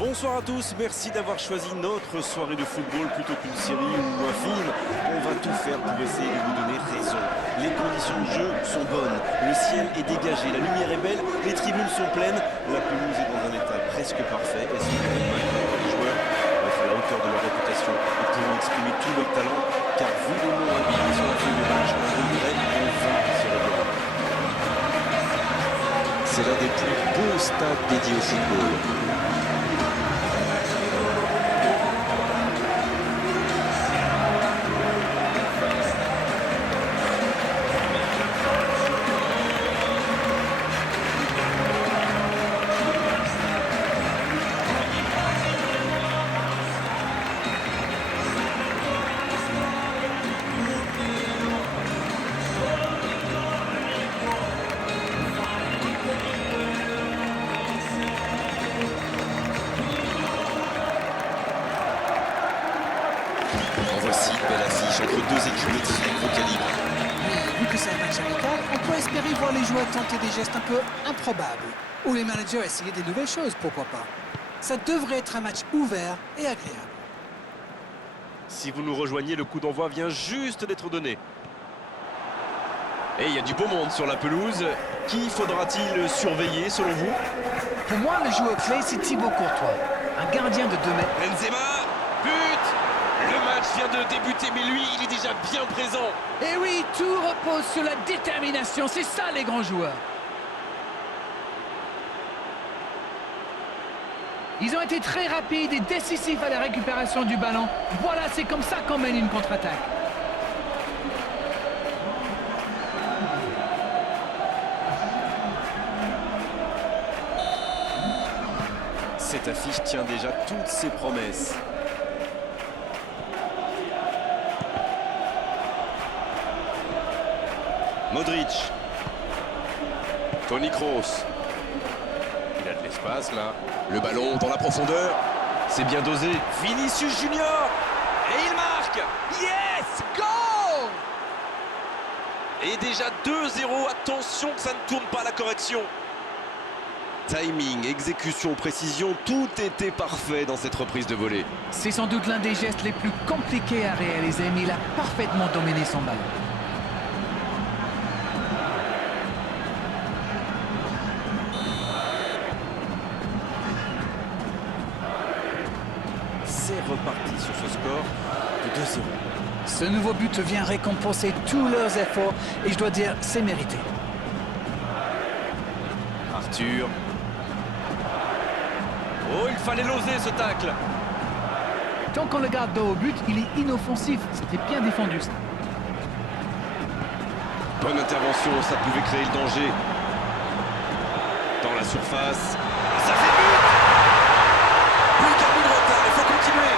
Bonsoir à tous, merci d'avoir choisi notre soirée de football plutôt qu'une série ou un film. On va tout faire pour essayer de vous donner raison. Les conditions de jeu sont bonnes, le ciel est dégagé, la lumière est belle, les tribunes sont pleines, la pelouse est dans un état presque parfait. Est-ce que maintenant les joueurs vont être à la hauteur de leur réputation et pourront exprimer tout leur talent? Car vu les noms indiqués sur la feuille de match, on devrait enfin se révéler. C'est l'un des plus beaux stades dédiés au football. Voici une belle affiche entre deux équipes de très gros calibre. Vu que c'est un match amical, on peut espérer voir les joueurs tenter des gestes un peu improbables. Ou les managers essayer des nouvelles choses, pourquoi pas. Ça devrait être un match ouvert et agréable. Si vous nous rejoignez, le coup d'envoi vient juste d'être donné. Et il y a du beau monde sur la pelouse. Qui faudra-t-il surveiller selon vous? Pour moi, le joueur clé, c'est Thibaut Courtois. Un gardien de 2 mètres. Benzema, but! Le match vient de débuter, mais lui, il est déjà bien présent. Et oui, tout repose sur la détermination. C'est ça, les grands joueurs. Ils ont été très rapides et décisifs à la récupération du ballon. Voilà, c'est comme ça qu'on mène une contre-attaque. Cette affiche tient déjà toutes ses promesses. Modric. Toni Kroos. Il a de l'espace là. Le ballon dans la profondeur. C'est bien dosé. Vinicius Junior. Et il marque. Yes! Goal! Et déjà 2-0. Attention que ça ne tourne pas à la correction. Timing, exécution, précision, tout était parfait dans cette reprise de volée. C'est sans doute l'un des gestes les plus compliqués à réaliser, mais il a parfaitement dominé son ballon. C'est reparti sur ce score de 2-0. Ce nouveau but vient récompenser tous leurs efforts et je dois dire, c'est mérité. Arthur. Oh, il fallait l'oser ce tacle. Tant qu'on le garde dos au but, il est inoffensif. C'était bien défendu ça. Bonne intervention, ça pouvait créer le danger. Dans la surface. Ça fait but. Plus qu'un but de retard, il faut continuer.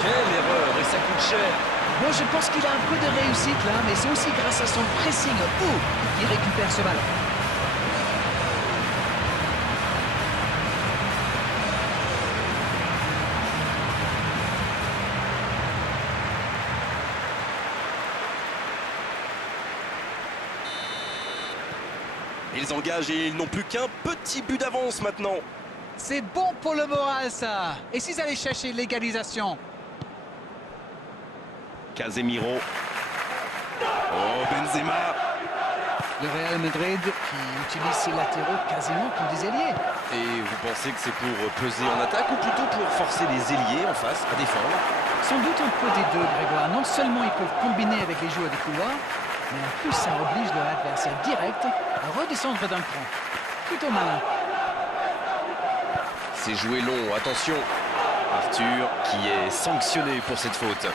Quelle erreur, et ça coûte cher. Moi, je pense qu'il a un peu de réussite là, mais c'est aussi grâce à son pressing haut qu'il récupère ce ballon. Ils engagent et ils n'ont plus qu'un petit but d'avance maintenant. C'est bon pour le moral ça. Et s'ils allaient chercher l'égalisation? Casemiro. Oh, Benzema. Le Real Madrid qui utilise ses latéraux quasiment comme des ailiers. Et vous pensez que c'est pour peser en attaque ou plutôt pour forcer les ailiers en face à défendre? Sans doute un peu des deux, Grégoire. Non seulement ils peuvent combiner avec les joueurs des couloirs, mais en plus ça oblige leur adversaire direct à redescendre d'un cran. Plutôt malin. C'est joué long, attention. Arthur qui est sanctionné pour cette faute.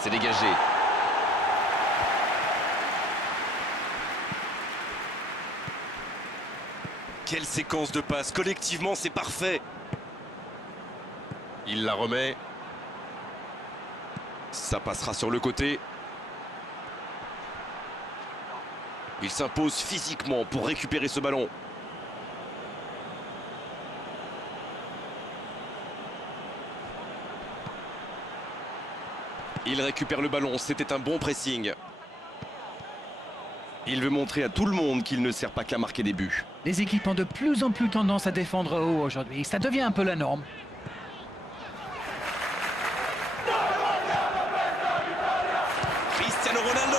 C'est dégagé. Quelle séquence de passes. Collectivement, c'est parfait. Il la remet. Ça passera sur le côté. Il s'impose physiquement pour récupérer ce ballon. Il récupère le ballon, c'était un bon pressing. Il veut montrer à tout le monde qu'il ne sert pas qu'à marquer des buts. Les équipes ont de plus en plus tendance à défendre haut aujourd'hui. Ça devient un peu la norme. Cristiano Ronaldo.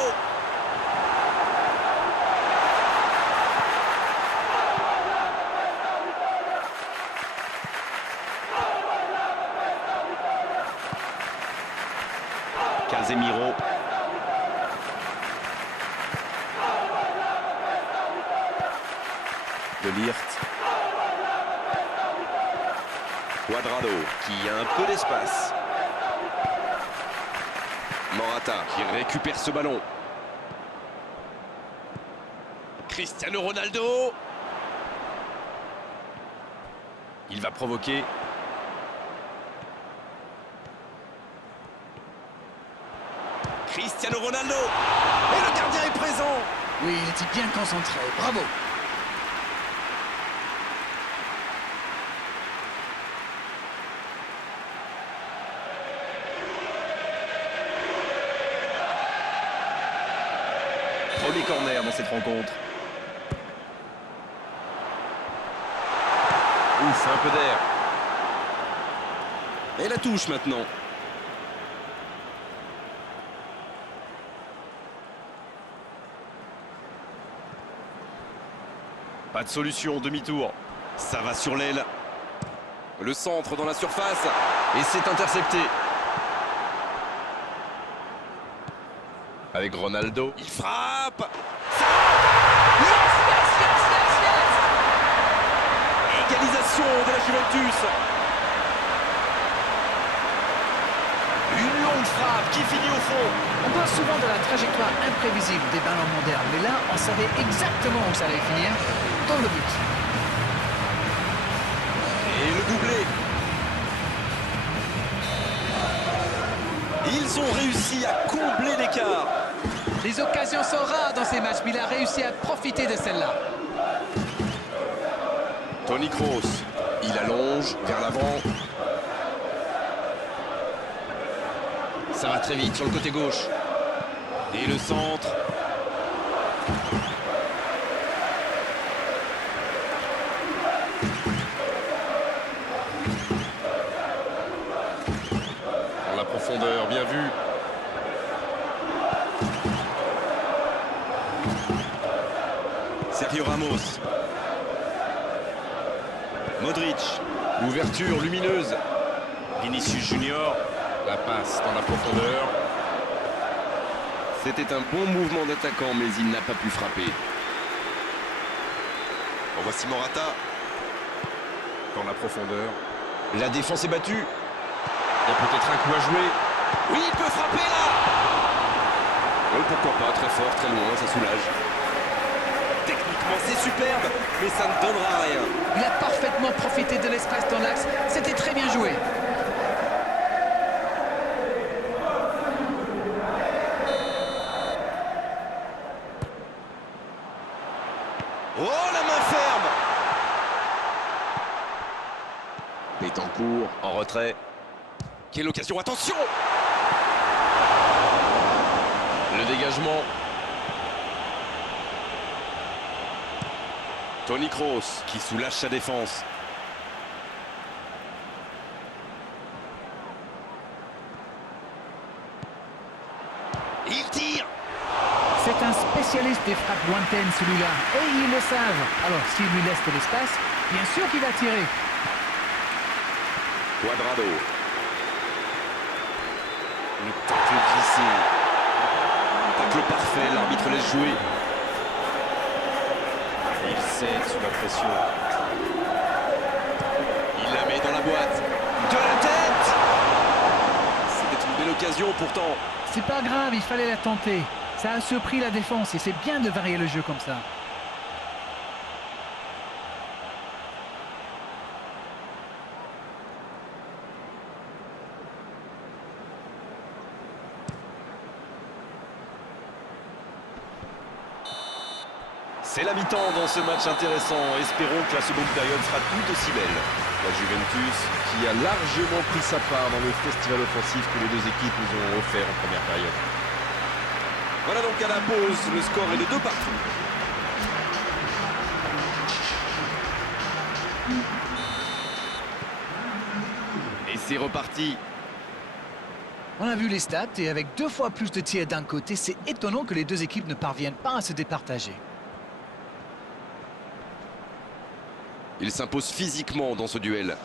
Casemiro. De Ligt. Cuadrado qui a un peu d'espace. Morata qui récupère ce ballon. Cristiano Ronaldo. Il va provoquer. Cristiano Ronaldo. Et le gardien est présent. Oui, il était bien concentré. Bravo. Premier corner dans cette rencontre. Ouf, un peu d'air. Et la touche maintenant. Pas de solution, demi-tour. Ça va sur l'aile. Le centre dans la surface. Et c'est intercepté. Avec Ronaldo. Il frappe. Égalisation de la Juventus. Une longue frappe qui finit au fond. On parle souvent de la trajectoire imprévisible des ballons modernes, mais là, on savait exactement où ça allait finir, dans le but. Et le doublé. Ils ont réussi à combler l'écart. Les occasions sont rares dans ces matchs, mais il a réussi à profiter de celle-là. Toni Kroos, il allonge vers l'avant. Ça va très vite sur le côté gauche. Et le centre. Dans la profondeur, bien vu. Sergio Ramos. Modric. Ouverture lumineuse. Vinicius Junior. La passe dans la profondeur. C'était un bon mouvement d'attaquant, mais il n'a pas pu frapper. En voici Morata. Dans la profondeur. La défense est battue. Il y a peut-être un coup à jouer. Oui, il peut frapper là. Pourquoi pas, très fort, très loin, ça soulage. Techniquement, c'est superbe, mais ça ne donnera rien. Il a parfaitement profité de l'espace dans l'axe. C'était très bien joué. Oh, la main ferme. Betancourt en retrait. Quelle occasion, attention. Le dégagement. Toni Kroos qui soulage sa défense. Il tire. C'est un spécialiste des frappes lointaines, celui-là. Et ils le savent. Alors, s'il lui laisse de l'espace, bien sûr qu'il va tirer. Cuadrado. Le tacle glissé. Tacle parfait, l'arbitre laisse jouer. Il cède sous la pression. Il la met dans la boîte. De la tête. C'était une belle occasion pourtant. C'est pas grave, il fallait la tenter. Ça a surpris la défense et c'est bien de varier le jeu comme ça. C'est la mi-temps dans ce match intéressant. Espérons que la seconde période sera tout aussi belle. La Juventus qui a largement pris sa part dans le festival offensif que les deux équipes nous ont offert en première période. Voilà donc à la pause, le score est de 2 partout. Et c'est reparti. On a vu les stats et avec 2 fois plus de tirs d'un côté, c'est étonnant que les deux équipes ne parviennent pas à se départager. Il s'impose physiquement dans ce duel.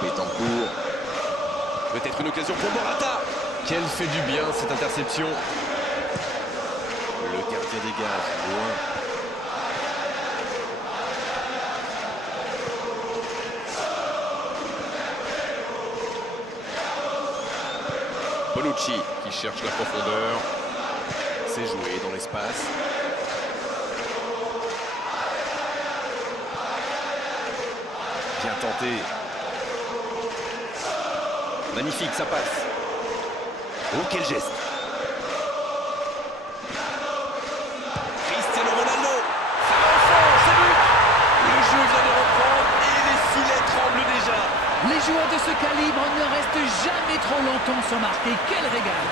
Betancourt. Peut-être une occasion pour Morata. Quelle fait du bien cette interception. Le gardien dégage, loin. Bonucci qui cherche la profondeur. C'est joué dans l'espace. Bien tenté. Magnifique, ça passe. Oh, quel geste. Cristiano Ronaldo. Ça va au fond, c'est but. Le jeu vient de reprendre et les filets tremblent déjà. Les joueurs de ce calibre ne restent jamais trop longtemps sans marquer. Quel régal!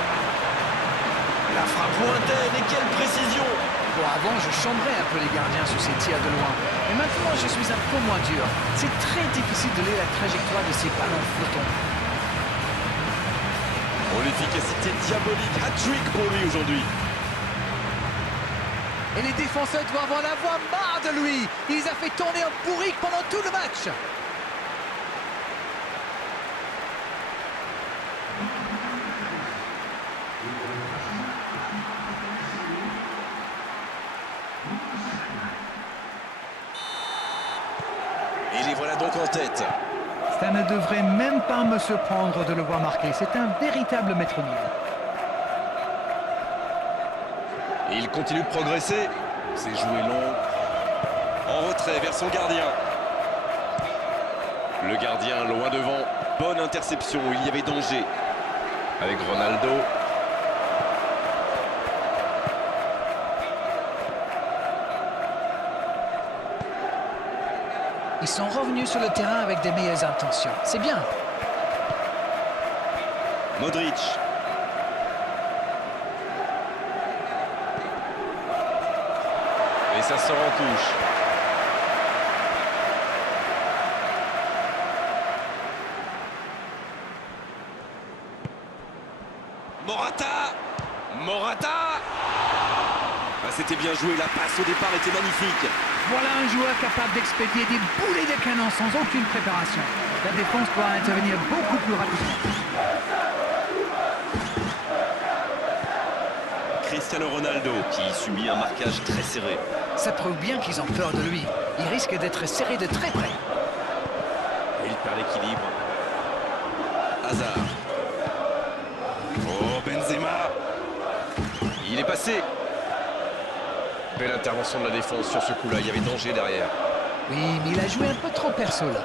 La frappe lointaine et quelle précision. Bon, avant, je chambrais un peu les gardiens sur ces tirs de loin. Mais maintenant, je suis un peu moins dur. C'est très difficile de lire la trajectoire de ces ballons flottants. Oh, l'efficacité diabolique. Hat-trick pour lui aujourd'hui. Et les défenseurs doivent en avoir marre de lui. Il les a fait tourner en bourrique pendant tout le match. Et les voilà donc en tête. Ça ne devrait même pas me surprendre de le voir marquer. C'est un véritable métronome. Et il continue de progresser. C'est joué long. En retrait vers son gardien. Le gardien loin devant. Bonne interception, il y avait danger. Avec Ronaldo. Ils sont revenus sur le terrain avec des meilleures intentions. C'est bien. Modric. Et ça sort en touche. Morata. Morata. Ah, c'était bien joué, la passe au départ était magnifique. Voilà un joueur capable d'expédier des boulets de canon sans aucune préparation. La défense doit intervenir beaucoup plus rapidement. Cristiano Ronaldo qui subit un marquage très serré. Ça prouve bien qu'ils ont peur de lui. Il risque d'être serré de très près. Et il perd l'équilibre. Hazard. Oh, Benzema. Il est passé. Belle intervention de la défense sur ce coup-là. Il y avait danger derrière. Oui, mais il a joué un peu trop perso là.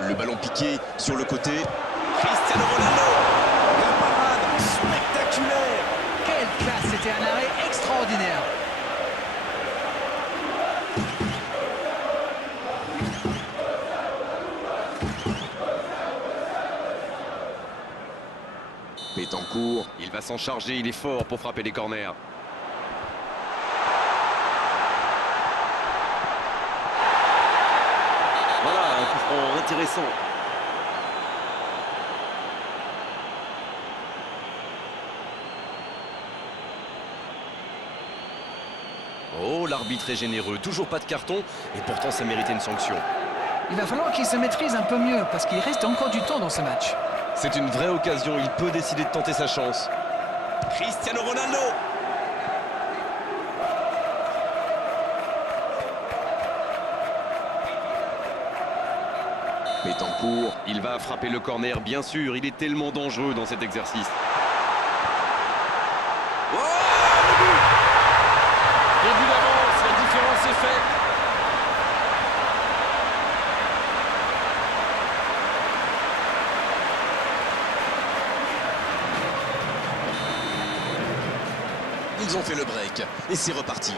Le ballon piqué sur le côté. Cristiano Ronaldo. La parade spectaculaire. Quelle classe, c'était un arrêt extraordinaire. Betancourt, il va s'en charger, il est fort pour frapper les corners. Voilà, un coup franc intéressant. Oh, l'arbitre est généreux, toujours pas de carton, et pourtant ça méritait une sanction. Il va falloir qu'il se maîtrise un peu mieux parce qu'il reste encore du temps dans ce match. C'est une vraie occasion, il peut décider de tenter sa chance. Cristiano Ronaldo. Betancourt, il va frapper le corner, bien sûr, il est tellement dangereux dans cet exercice. Oh, le but! Et but d'avance, la différence est faite. Ils ont fait le break et c'est reparti.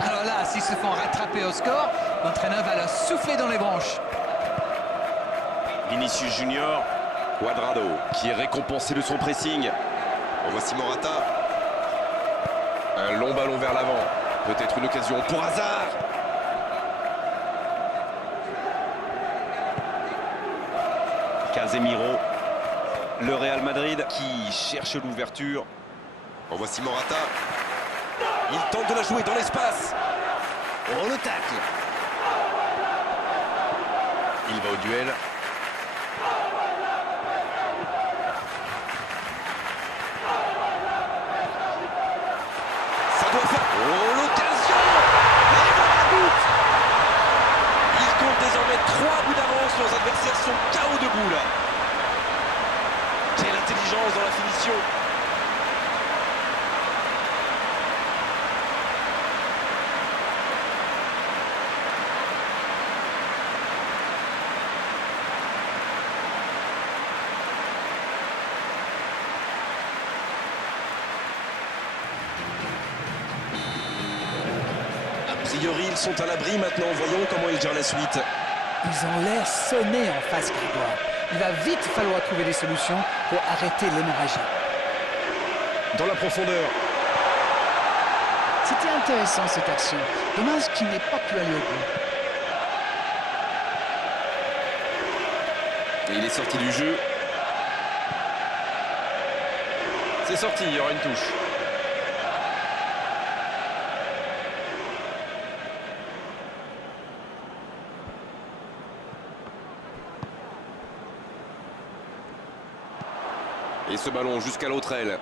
Alors là, s'ils se font rattraper au score, l'entraîneur va leur souffler dans les branches. Vinicius Junior, Cuadrado qui est récompensé de son pressing. Voici Morata. Un long ballon vers l'avant. Peut-être une occasion pour Hazard. Casemiro. Le Real Madrid qui cherche l'ouverture. Voici Morata. Il tente de la jouer dans l'espace. Oh, le tacle. Il va au duel. Ça doit faire... Oh, l'occasion. Et voilà le but. Il compte désormais 3 buts d'avance. Leurs adversaires sont KO debout là. Quelle intelligence dans la finition. A priori, ils sont à l'abri maintenant. Voyons comment ils gèrent la suite. Ils ont l'air sonnés en face, Grégoire. Il va vite falloir trouver des solutions pour arrêter l'hémorragie. Dans la profondeur. C'était intéressant cette action. Dommage qu'il n'ait pas pu aller au bout. Et il est sorti du jeu. C'est sorti, il y aura une touche. Et ce ballon jusqu'à l'autre aile.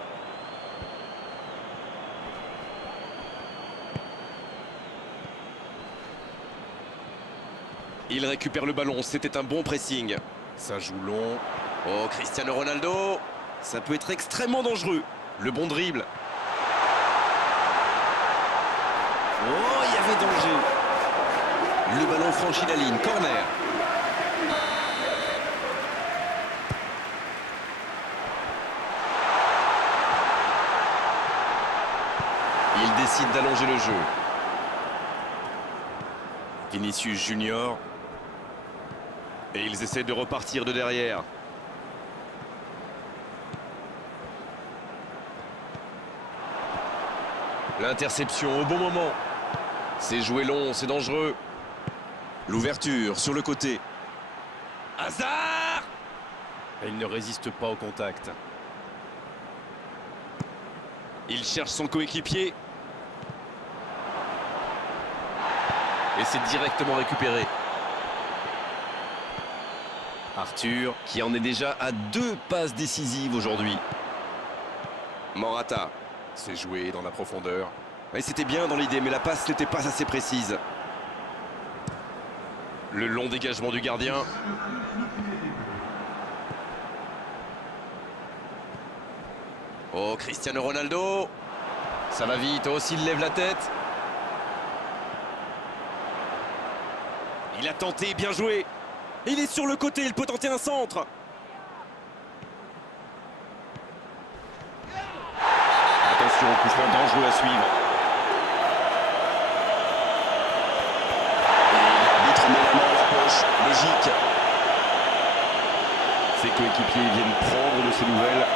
Il récupère le ballon, c'était un bon pressing. Ça joue long. Oh, Cristiano Ronaldo. Ça peut être extrêmement dangereux. Le bon dribble. Oh, il y avait danger. Le ballon franchit la ligne, corner. Il décide d'allonger le jeu. Vinicius Junior. Et ils essaient de repartir de derrière. L'interception au bon moment. C'est joué long, c'est dangereux. L'ouverture sur le côté. Hazard! Et il ne résiste pas au contact. Il cherche son coéquipier. Et c'est directement récupéré. Arthur, qui en est déjà à 2 passes décisives aujourd'hui. Morata. C'est joué dans la profondeur. Et c'était bien dans l'idée, mais la passe n'était pas assez précise. Le long dégagement du gardien. Oh, Cristiano Ronaldo. Ça va vite. Oh, s'il lève la tête. Il a tenté, bien joué. Il est sur le côté, il peut tenter un centre. Attention, coup franc dangereux à suivre. Et l'arbitre met la main à la poche, logique. Ses coéquipiers viennent prendre de ses nouvelles.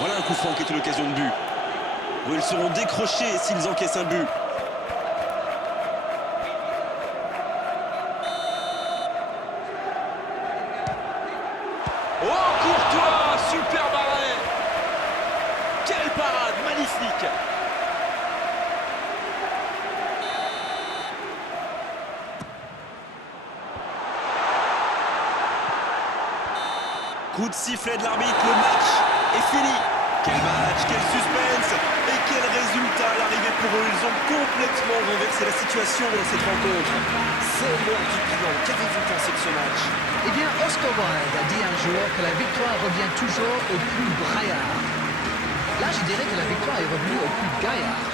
Voilà un coup franc qui est une occasion de but. Où ils seront décrochés s'ils encaissent un but. Oh, Courtois, super arrêt. Quelle parade, magnifique. Coup de sifflet de l'arbitre, le match est fini. Quel match, quel suspense et quel résultat à l'arrivée pour eux. Ils ont complètement renversé la situation dans cette rencontre. C'est l'heure du bilan. Qu'avez-vous pensé de ce match? Eh bien, Oscar Wilde a dit un jour que la victoire revient toujours au plus braillard. Là, je dirais que la victoire est revenue au plus gaillard.